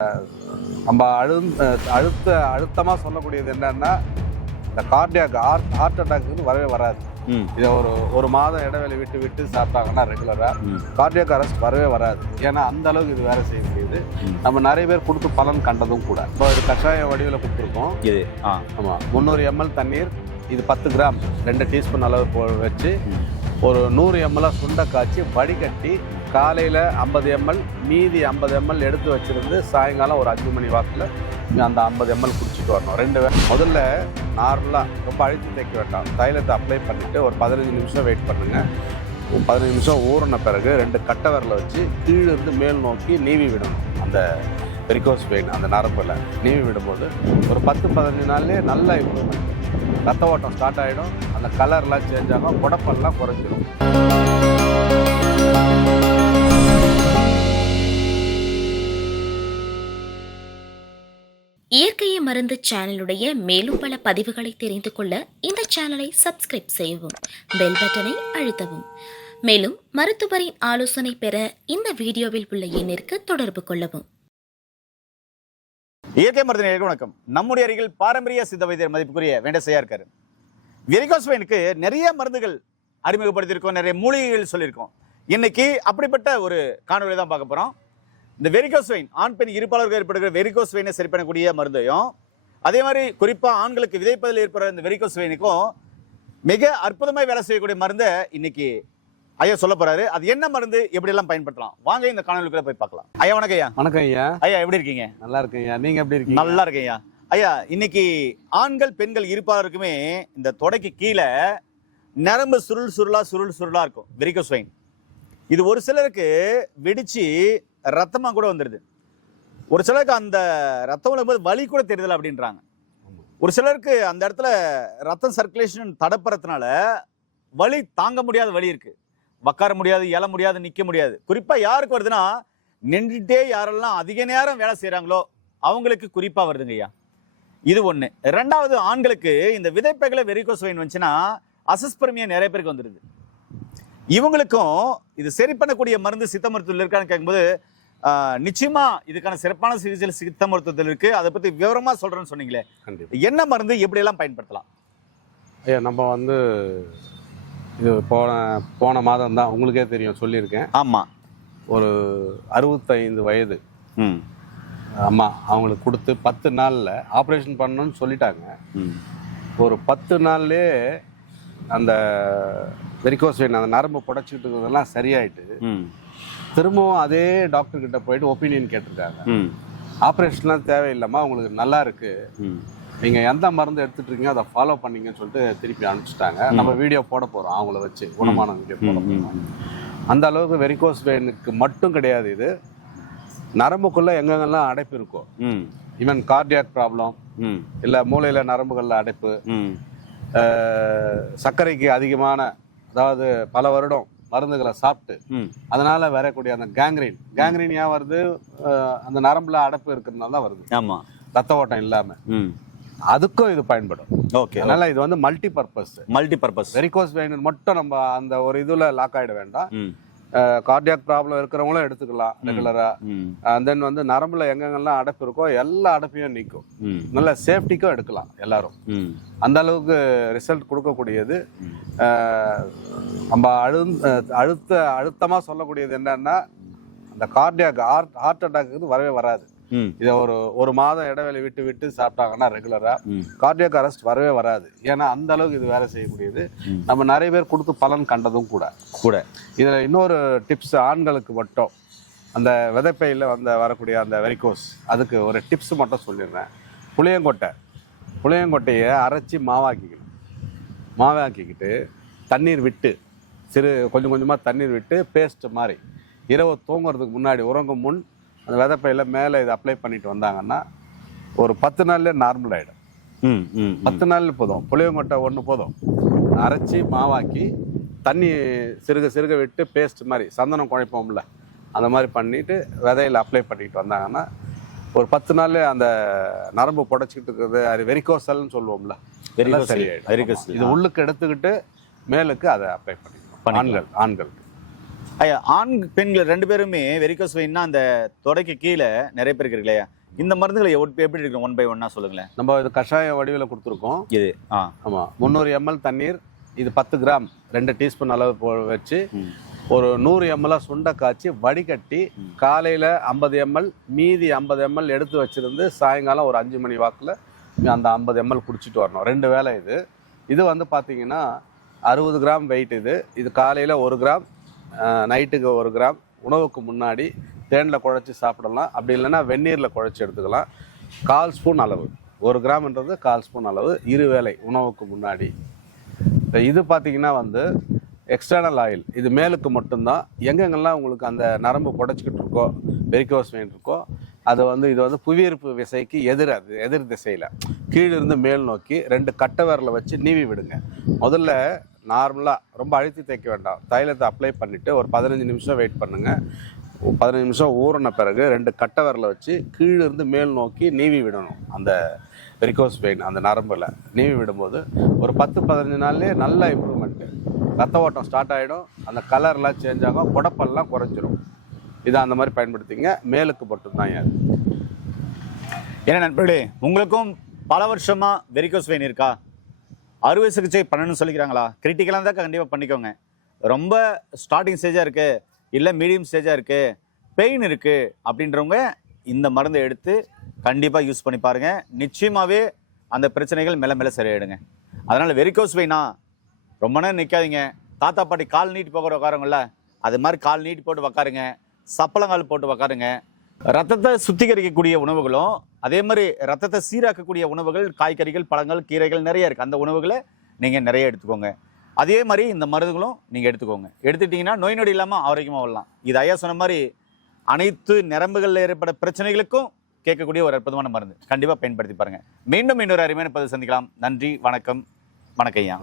நம்ம அழுத்தமாக சொல்லக்கூடியது என்னன்னா, இந்த கார்டியாக் ஹார்ட் அட்டாக் வரவே வராது. இதை ஒரு மாதம் இடைவெளி விட்டு சாப்பிட்டாங்கன்னா ரெகுலராக கார்டியாக் அரெஸ்ட் வரவே வராது. ஏன்னா அந்த அளவுக்கு இது வேலை செய்ய முடியுது. நம்ம நிறைய பேர் கொடுத்து பலன் கண்டதும் கூட. இப்போ இது கஷாய வடிவில் கொடுத்துருக்கோம். இது ஆமாம் 300 ml தண்ணீர், இது 10 கிராம் 2 டீஸ்பூன் அளவு வச்சு ஒரு 100 ml சுண்டை காய்ச்சி வடிகட்டி காலையில் 50 ml மீதி 50 ml எடுத்து வச்சுருந்து சாயங்காலம் ஒரு 5 மணி வாக்கில் அந்த 50 ml குடிச்சிட்டு வரணும். முதல்ல நார்மலாக ரொம்ப அழுத்தி தைக்க வேண்டாம். தைலத்தை அப்ளை பண்ணிவிட்டு ஒரு 15 நிமிஷம் வெயிட் பண்ணுங்கள். 15 நிமிஷம் ஊறின பிறகு 2 கட்டை விரலை வச்சு கீழிருந்து மேல் நோக்கி நீவி விடணும். அந்த வெரிகோஸ் வெயின் அந்த நரம்பில் நீவி விடும்போது ஒரு 10-15 நாள்லேயே நல்ல இம்ப்ரூவ்மெண்ட். ரத்த ஓட்டம் ஸ்டார்ட் ஆகிடும். அந்த கலர்லாம் சேஞ்ச் ஆகும். குடப்பெல்லாம் குறைஞ்சிடும். இயற்கையை மருந்து சேனலுடைய மேலும் பல பதிவுகளை தெரிந்து கொள்ள இந்த சேனலை சப்ஸ்கிரைப் செய்யவும், பெல் பட்டனை அழுத்தவும். மேலும் மருத்துவரின் ஆலோசனை பெற இந்த வீடியோவில் உள்ள எண்ணிற்கு தொடர்பு கொள்ளவும். இயற்கை மருந்து நேயர்களுக்கு வணக்கம். நம்முடைய அருகில் பாரம்பரிய சித்த வைத்தியர் மதிப்புக்குரிய வேண்டசையா இருக்காரு. வெரிகோஸ் வெயினுக்கு நிறைய மருந்துகள் அறிமுகப்படுத்தியிருக்கோம், நிறைய மூலிகைகள் சொல்லியிருக்கோம். இன்னைக்கு அப்படிப்பட்ட ஒரு காணொலி தான் பார்க்க போறோம். இந்த வெரிகோஸ் வெயின், ஆண் பெண் இருப்பாளர்கள் ஏற்படுகிற வெரிகோஸ் வெயினை சரி பண்ணக்கூடிய மருந்தையும், அதே மாதிரி குறிப்பாக ஆண்களுக்கு விதைப்பதில் ஏற்படுற இந்த வெரிகோஸ் வெயினுக்கும் மிக அற்புதமாக வேலை செய்யக்கூடிய மருந்தை இன்னைக்கு ஐயா சொல்ல போறாரு. அது என்ன மருந்து, எப்படி எல்லாம் பயன்படுத்தலாம், வாங்க இந்த காணொலிக்குள்ள போய் பார்க்கலாம். ஐயா வணக்கம். ஐயா வணக்கம். ஐயா ஐயா எப்படி இருக்கீங்க? நல்லா இருக்கேன் ஐயா. நீங்க எப்படி இருக்கீங்க? நல்லா இருக்கேன் ஐயா. ஐயா இன்னைக்கு ஆண்கள் பெண்கள் இருப்பாளருக்குமே இந்த தொடைக்கு கீழே நரம்பு சுருள் சுருளா இருக்கும் வெரிகோஸ் வெயின். இது ஒரு சிலருக்கு வெடிச்சு ரத்தமாக கூட வந்துடுது. ஒரு சிலருக்கு அந்த ரத்தம் வரும்போது வலி கூட தெரியுதல அப்படின்றாங்க. ஒரு சிலருக்கு அந்த இடத்துல ரத்தம் சர்க்குலேஷன் தடப்புறதுனால வலி தாங்க முடியாத வலி இருக்கு. உட்கார முடியாது, எழ முடியாது, நிற்க முடியாது. குறிப்பாக யாருக்கு வருதுன்னா, நின்றுட்டே யாரெல்லாம் அதிக நேரம் வேலை செய்கிறாங்களோ அவங்களுக்கு குறிப்பாக வருதுங்க ஐயா. இது ஒன்று. ரெண்டாவது, ஆண்களுக்கு இந்த விதைப்பைகளை வெரிகோஸ் வெயின் வந்துச்சுன்னா அசஸ்பெர்மியா நிறைய பேருக்கு வந்துடுது. இவங்களுக்கும் இது சரி பண்ணக்கூடிய மருந்து சித்த மருத்துவத்தில் இருக்கான்னு கேட்கும்போது நிச்சயமா இதுக்கான சிறப்பான சிகிச்சை சித்த மருத்துவத்தில் இருக்கு. அதை பத்தி விவரமா சொல்றேன்னு சொன்னீங்களே, என்ன மருந்து எப்படி எல்லாம் பயன்படுத்தலாம்? ஐயா நம்ம இது போன மாதம் தான் உங்களுக்கே தெரியும் சொல்லியிருக்கேன். ஆமா, ஒரு 65 வயது அம்மா அவங்களுக்கு கொடுத்து 10 நாள்ல ஆப்ரேஷன் பண்ணணும்னு சொல்லிட்டாங்க. ஒரு 10 நாள்லயே அந்த வெரிகோஸ் வெயின் அந்த நரம்பு புடைச்சிட்டு இருக்கிறதெல்லாம் சரியாயிட்டு திரும்பவும் அதே டாக்டர் கிட்ட போயிட்டு ஒப்பீனியன் கேட்டிருக்காங்க. ஆப்ரேஷன்லாம் தேவையில்லைம்மா, உங்களுக்கு நல்லா இருக்கு, நீங்க எந்த மருந்து எடுத்துட்டு இருக்கீங்க அதை ஃபாலோ பண்ணீங்கன்னு சொல்லிட்டு திருப்பி அனுப்பிச்சிட்டாங்க. நம்ம வீடியோ போட போறோம், அவங்கள வச்சு குணமான வீடியோ போட போறோம். அந்த அளவுக்கு வெரிகோஸ் வெயினுக்கு மட்டும் கிடையாது, இது நரம்புக்குள்ள எங்கெங்கெல்லாம் அடைப்பு இருக்கும், ஈவன் கார்டியாக் ப்ராப்ளம், இல்ல மூளையில நரம்புகள்ல அடைப்பு, சர்க்கரைக்கு அதிகமான, அதாவது பல வருடம் மருந்துகளை சாப்பிட்டு அதனால வரக்கூடிய அந்த கேங்க்ரீன் ஏன் வருது? அந்த நரம்புல அடைப்பு இருக்கிறதுனால தான் வருது. ஆமா, ரத்த ஓட்டம் இல்லாம. அதுக்கும் இது பயன்படும். ஓகே, அதனால இது மல்டி பர்பஸ். வெரிகோஸ் வெயின் மட்டும் நம்ம அந்த ஒரு இதுல லாக் ஆயிட வேண்டாம். கார்டியாக் ப்ராப்ளம் இருக்கிறவங்களும் எடுத்துக்கலாம் ரெகுலரா. தென் நரம்புல எங்கெங்கெல்லாம் அடைப்பு இருக்கோ எல்லா அடைப்பையும் நீக்கும். நல்ல சேஃப்டிக்கும் எடுக்கலாம் எல்லாரும். அந்த அளவுக்கு ரிசல்ட் கொடுக்கக்கூடியது. நம்ம அழுத்தமா சொல்லக்கூடியது என்னன்னா, அந்த கார்டியாக் ஹார்ட் அட்டாக் வரவே வராது. இதை ஒரு மாதம் இடைவெளி விட்டு சாப்பிட்டாங்கன்னா ரெகுலரா கார்டியாக் அரெஸ்ட் வரவே வராது. ஏன்னா அந்த அளவுக்கு இது வேலை செய்யக்கூடியது. நம்ம நிறைய பேர் கொடுத்து பலன் கண்டதும் கூட. இதுல இன்னொரு டிப்ஸ், ஆண்களுக்கு மட்டும் அந்த விதைப்பையில் வரக்கூடிய அந்த வெரிகோஸ், அதுக்கு ஒரு டிப்ஸ் மட்டும் சொல்லிடுறேன். புளியங்கொட்டையை அரைச்சி மாவாக்கிக்கிட்டு தண்ணீர் விட்டு கொஞ்சம் கொஞ்சமாக தண்ணீர் விட்டு பேஸ்ட் மாதிரி இரவு தூங்குறதுக்கு முன்னாடி உறங்கும் முன் அந்த விதைப்பையில் மேலே இதை அப்ளை பண்ணிட்டு வந்தாங்கன்னா ஒரு 10 நாள்ல நார்மல் ஆகிடும். 10 நாள் போதும். புளியங்கொட்டை ஒன்று போதும். அரைச்சி மாவாக்கி தண்ணி சிறுக விட்டு பேஸ்ட் மாதிரி, சந்தனம் குழைப்போம்ல அந்த மாதிரி பண்ணிட்டு விதையில் அப்ளை பண்ணிட்டு வந்தாங்கன்னா ஒரு 10 நாள்ல அந்த நரம்பு புடைச்சிக்கிட்டு இருக்கிறது, அது வெரிகோசல்னு சொல்லுவோம்ல, சரியாயிடும். இது உள்ளுக்கு எடுத்துக்கிட்டு மேலுக்கு அதை அப்ளை பண்ணிக்கணும் ஆண்களுக்கு. ஐயா ஆண் பெண்கள் 2 பேருமே வெரிகோஸ் வெயின்னா அந்த தொடைக்கு கீழே நிறைய பேருக்கு இருக்கு இல்லையா, இந்த மருந்துகளை எப்படி இருக்கு 1 by 1 சொல்லுங்களேன். நம்ம இது கஷாய வடிவில் கொடுத்துருக்கோம். இது ஆமாம் 300 ml தண்ணீர், இது 10 கிராம் 2 டீஸ்பூன் அளவு வச்சு ஒரு 100 ml சுண்டை காய்ச்சி வடிகட்டி காலையில் 50 ml மீதி 50 ml எடுத்து வச்சுருந்து சாயங்காலம் ஒரு 5 மணி வாக்கில் அந்த 50 ml குடிச்சிட்டு வரணும். 2 வேளை இது வந்து பார்த்தீங்கன்னா 60 கிராம் வெயிட். இது காலையில் 1 கிராம், நைட்டுக்கு 1 கிராம், உணவுக்கு முன்னாடி தேனில் குழச்சி சாப்பிடலாம். அப்படி இல்லைன்னா வெந்நீரில் குழச்சி எடுத்துக்கலாம். 1/4 ஸ்பூன் அளவு, 1 கிராம்ன்றது 1/4 ஸ்பூன் அளவு, 2 வேளை உணவுக்கு முன்னாடி. இது பார்த்தீங்கன்னா வந்து எக்ஸ்டர்னல் ஆயில், இது மேலுக்கு மட்டும்தான். எங்கெங்கெல்லாம் உங்களுக்கு அந்த நரம்பு புடைச்சிக்கிட்டு இருக்கோ, வெரிகோஸ் வெயின் இருக்கோ, அது வந்து இது வந்து புவியீர்ப்பு விசைக்கு எதிர் திசையில் கீழிருந்து மேல் நோக்கி 2 கட்டை விரலை வச்சு நீவி விடுங்க. முதல்ல நார்மலாக ரொம்ப அழுத்தி தேய்க்க வேண்டாம். தைலத்தை அப்ளை பண்ணிவிட்டு ஒரு 15 நிமிஷம் வெயிட் பண்ணுங்கள். 15 நிமிஷம் ஊறின பிறகு 2 கட்டை விரலை வச்சு கீழிருந்து மேல் நோக்கி நீவி விடணும். அந்த வெரிகோஸ் வெயின் அந்த நரம்பில் நீவி விடும்போது ஒரு 10-15 நாள்லேயே நல்ல இம்ப்ரூவ்மெண்ட்டு. ரத்த ஓட்டம் ஸ்டார்ட் ஆகிடும், அந்த கலர்லாம் சேஞ்ச் ஆகும், குடப்பெல்லாம் குறைஞ்சிரும். இதை அந்த மாதிரி பயன்படுத்திங்க. மேலுக்கு மட்டும்தான் அது. ஏன்னா நண்பர்களே, உங்களுக்கும் பல வருஷமாக வெரிகோஸ் வெயின் இருக்கா? அறுவை சிகிச்சை பண்ணணும்னு சொல்லிக்கிறாங்களா? கிரிட்டிக்கலாக தான் கண்டிப்பாக பண்ணிக்கோங்க. ரொம்ப ஸ்டார்டிங் ஸ்டேஜாக இருக்குது, இல்லை மீடியம் ஸ்டேஜாக இருக்குது, பெயின் இருக்குது அப்படின்றவங்க இந்த மருந்தை எடுத்து கண்டிப்பாக யூஸ் பண்ணி பாருங்கள். நிச்சயமாகவே அந்த பிரச்சனைகள் மெல்ல மெல்ல சரியாயிடுங்க. அதனால் வெரிகோஸ் வெயினா ரொம்ப நேரம் நிற்காதீங்க. தாத்தா பாட்டி கால் நீட்டி போகிற உட்காருங்கள்ல, அது மாதிரி கால் நீட்டி போட்டு உக்காருங்க, சப்பளங்கால் போட்டு உக்காருங்க. ரத்தத்தை சுத்திகரிக்கக்கூடிய உணவுகளும் அதே மாதிரி ரத்தத்தை சீராக்கக்கூடிய உணவுகள், காய்கறிகள், பழங்கள், கீரைகள் நிறைய இருக்குது. அந்த உணவுகளை நீங்கள் நிறைய எடுத்துக்கோங்க. அதே மாதிரி இந்த மருந்துகளும் நீங்கள் எடுத்துக்கோங்க. எடுத்துட்டிங்கன்னா நோய் நொடி இல்லாமல் ஆரோக்கியமாக வரலாம். இது ஐயா சொன்ன மாதிரி அனைத்து நரம்புகளில் ஏற்பட பிரச்சனைகளுக்கும் கேட்கக்கூடிய ஒரு அற்புதமான மருந்து. கண்டிப்பாக பயன்படுத்தி பாருங்கள். மீண்டும் இன்னொரு அருமையான பதிவு சந்திக்கலாம். நன்றி, வணக்கம். வணக்கம் ஐயா.